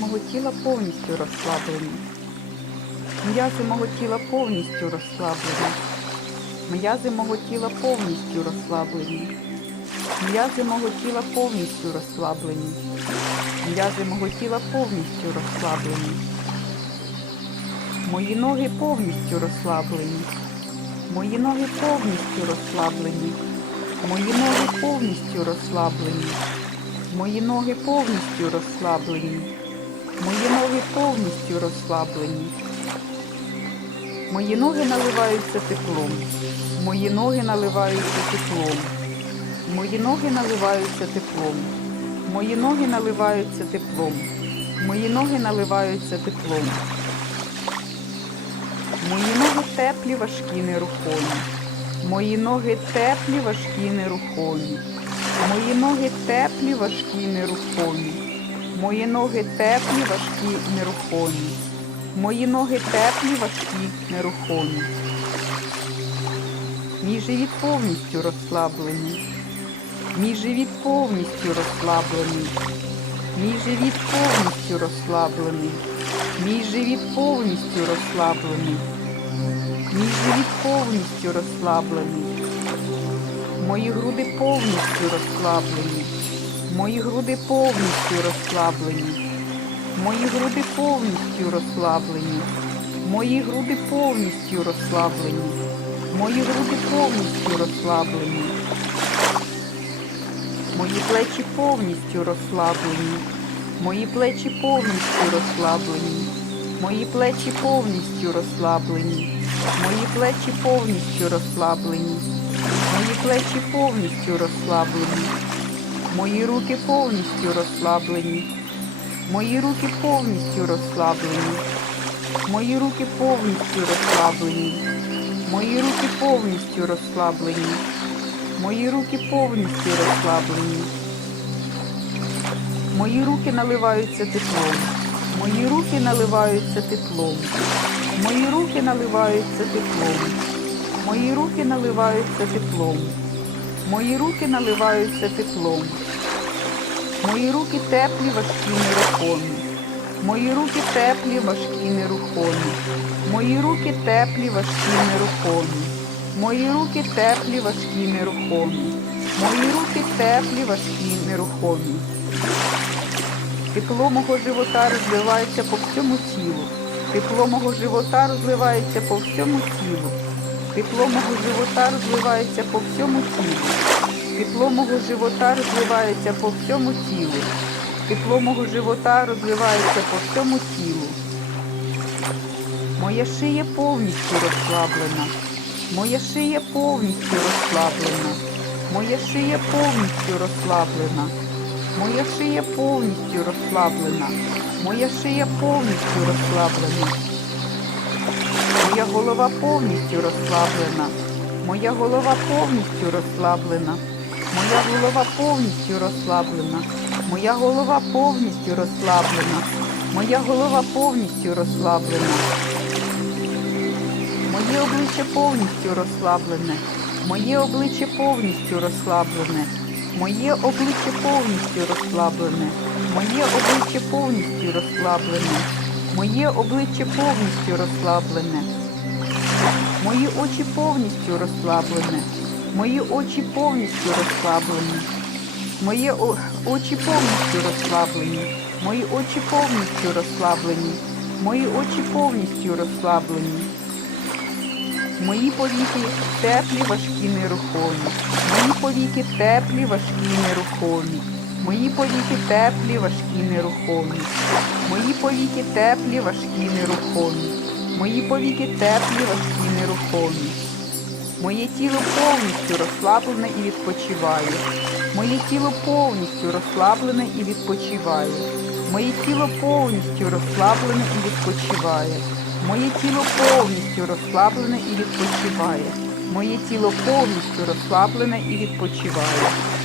мого тіла повністю розслаблені. М'язи мого тіла повністю розслаблені. М'язи мого тіла повністю розслаблені. М'язи мого тіла повністю розслаблені. М'язи мого тіла повністю розслаблені. Мої ноги повністю розслаблені. Мої ноги повністю розслаблені. Мої ноги повністю розслаблені. Мої ноги повністю розслаблені. Мої ноги повністю розслаблені. Мої ноги наливаються теплом. Мої ноги наливаються теплом. Мої ноги наливаються теплом. Мої ноги наливаються теплом. Мої ноги наливаються теплом. Мої ноги теплі, важкі, нерухомі. Мої ноги теплі, важкі, нерухомі. Мої ноги теплі, важкі, нерухомі. Мої ноги теплі, важкі, нерухомі. Мої ноги теплі, важкі, нерухомі. Мій живіт повністю розслаблений. Мій живіт повністю розслаблений. Мій живіт повністю розслаблений. Мій живіт повністю розслаблений. Мій живіт повністю розслаблений. Мої груди повністю розслаблені. Мої груди повністю розслаблені. Мої груди повністю розслаблені. Мої груди повністю розслаблені. Мої груди повністю розслаблені. Мої плечі повністю розслаблені. Мої плечі повністю розслаблені. Мої плечі повністю розслаблені. Мої плечі повністю розслаблені. Мої плечі повністю розслаблені. Мої руки повністю розслаблені. Мої руки повністю розслаблені. Мої руки повністю розслаблені. Мої руки повністю розслаблені. Мої руки повністю розслаблені. Мої руки наливаються теплом. Мої руки наливаються теплом. Мої руки наливаються теплом. Мої руки наливаються теплом. Мої руки наливаються теплом. Мої руки теплі, важкі, нерухомі. Мої руки теплі, важкі, нерухомі. Мої руки теплі, важкі, нерухомі. Мої руки теплі, важкі, нерухомі. Мої руки теплі, важкі, нерухомі. Тепло мого живота розливається по всьому тілу. Тепло мого живота розливається по всьому тілу. Тепло мого живота розливається по всьому тілу. Тепло мого живота розливається по всьому тілу. Тепло мого живота розливається по всьому тілу. Моя шия повністю розслаблена. Моя шия повністю розслаблена. Моя шия повністю розслаблена. Моя шия повністю розслаблена. Моя шия повністю розслаблена. Моя голова повністю розслаблена. Моя голова повністю розслаблена. Моя голова повністю розслаблена. Моя голова повністю розслаблена. Моя голова повністю розслаблена. Моє обличчя повністю розслаблене. Моє обличчя повністю розслаблене. Моє обличчя повністю розслаблене. Моє обличчя повністю розслаблене. Моє обличчя повністю розслаблене. Мої очі повністю розслаблене. Мої очі повністю розслаблені. Мої о- очі повністю розслаблені. Мої очі повністю розслаблені. Мої очі повністю розслаблені. Мої повіки теплі, важкі, нерухомі. Мої повіки теплі, важкі, нерухомі. Мої повіки теплі, важкі, нерухомі. Мої повіки теплі, важкі, нерухомі. Мої повіки теплі, важкі, нерухомі. Моє тіло повністю розслаблене і відпочиває. Моє тіло повністю розслаблене і відпочиває. Моє тіло повністю розслаблене і відпочиває. Моє тіло повністю розслаблене і відпочиває. Моє тіло повністю розслаблене і відпочиває.